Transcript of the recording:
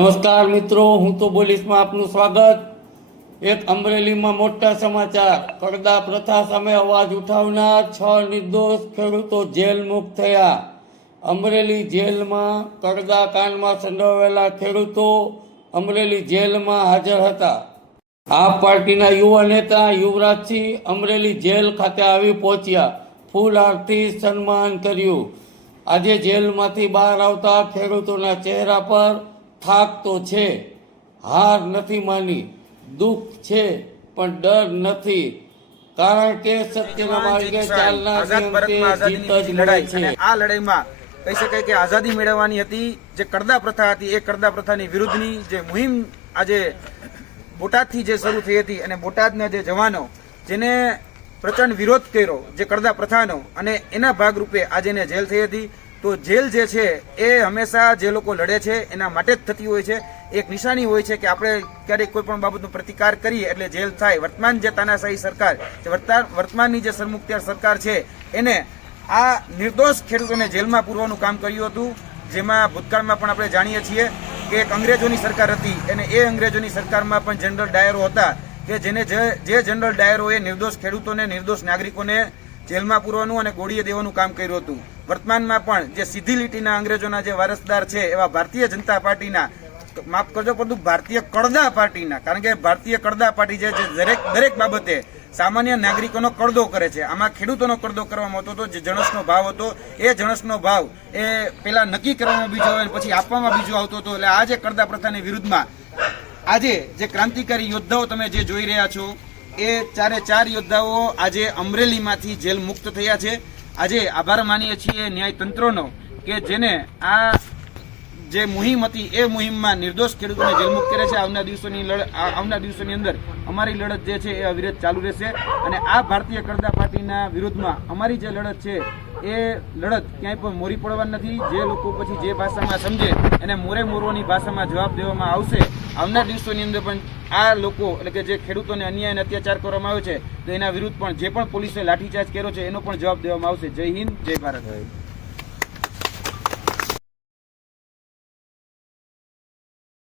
નમસ્કાર મિત્રો, હું તો બોલીશમાં આપનું સ્વાગત. એક અમરેલીમાં મોટા સમાચાર. પડદા પ્રથા સામે અવાજ ઉઠાવનાર છ નિર્દોષ ખેડૂતો જેલ મુક્ત થયા. અમરેલી જેલમાં પડદા કાંડમાં સંડોવાયેલા ખેડૂતો અમરેલી જેલમાં હાજર હતા. આપ પાર્ટીના યુવા નેતા યુવરાજસિંહ અમરેલી જેલ ખાતે આવી પહોંચ્યા. ફૂલ આરતી સન્માન કર્યું. આજે જેલમાંથી બહાર આવતા ખેડૂતોના ચહેરા પર થાક તો છે હાર નથી માની દુઃખ છે પણ ડર નથી. કારણ કે સત્યના માર્ગે ચાલનાર આઝાદ જીત જ લડાઈ છે. આ લડાઈમાં કહી શકાય કે આઝાદી મેળવવાની હતી જે કરદા પ્રથા હતી એ કરદા પ્રથાની વિરુદ્ધની જે મુહિમ આજે બોટાદથી જે શરૂ થઈ હતી અને બોટાદના જે જવાનો જેને પ્રચંડ વિરોધ કર્યો જે કરદા પ્રથાનો અને એના ભાગરૂપે આજે એને જેલ થઈ હતી તો જેલ જે છે, એ હંમેશા જે લોકો લડે છે, એના માટે જ થતી હોય છે. એક નિશાની હોય છે કે આપણે ક્યારેક કોઈ પણ બાબતનો પ્રતિકાર કરીએ એટલે જેલ થાય. વર્તમાન જે તાનાશાહી સરકાર, જે વર્તમાનની જે સરમુખત્યાર સરકાર છે, એને આ નિર્દોષ ખેડૂતોને જેલમાં પૂરવાનું કામ કર્યું હતું, જેમાં ભૂતકાળમાં પણ આપણે જાણીએ છીએ કે એક અંગ્રેજોની સરકાર હતી. અને એ અંગ્રેજોની સરકારમાં પણ જનરલ ડાયરો હતા કે જેને જે જનરલ ડાયરોએ નિર્દોષ ખેડૂતોને, નિર્દોષ નાગરિકોને જેલમાં પૂરવાનું અને ગોળીએ દેવાનું કામ કર્યું હતું. વર્તમાનમાં પણ જે સીધી લીટીના અંગ્રેજોના જે વારસદાર છે, એવા ભારતીય જનતા પાર્ટીના, માફ કરજો પરંતુ ભારતીય કડદા પાર્ટીના, કારણ કે ભારતીય કડદા પાર્ટી જે દરેક દરેક બાબતે સામાન્ય નાગરિકોનો કડદો કરે છે. આમાં ખેડૂતોનો કડદો કરવામાં આવતો હતો, જે જણસનો ભાવ હતો, એ જણસનો ભાવ એ પેલા નક્કી કરવામાં બીજો આવે પછી આપવામાં બીજો આવતો હતો. એટલે આ જે કડદા પ્રથાની વિરુદ્ધમાં આજે જે ક્રાંતિકારી યોદ્ધાઓ તમે જે જોઈ રહ્યા છો એ ચારે ચાર યોદ્ધાઓ આજે અમરેલીમાંથી જેલ મુક્ત થયા છે. આજે આભાર માનીએ છીએ ન્યાય તંત્રનો કે જેને આ જે મુહિમ હતી એ મુહિમમાં નિર્દોષ ખેડૂતોને જેલમુક્ત કરે છે. આવના દિવસોની લડ આવના દિવસોની અંદર અમારી લડત જે છે એ અવિરત ચાલુ રહેશે અને આ ભારતીય કરદા પાર્ટીના વિરુદ્ધમાં અમારી જે લડત છે એ લડત ક્યાંય પણ મોરી પડવાની નથી. જે લોકો પછી જે ભાષામાં સમજે એને મોરે મોરવાની ભાષામાં જવાબ દેવામાં આવશે. આવનાર દિવસોની અંદર પણ આ લોકો, એટલે કે જે ખેડૂતોને અન્યાય અને અત્યાચાર કરવામાં આવ્યો છે, તો એના વિરુદ્ધ પણ જે પણ પોલીસે લાઠીચાર્જ કર્યો છે, એનો પણ જવાબ દેવામાં આવશે. જય હિન્દ, જય ભારત.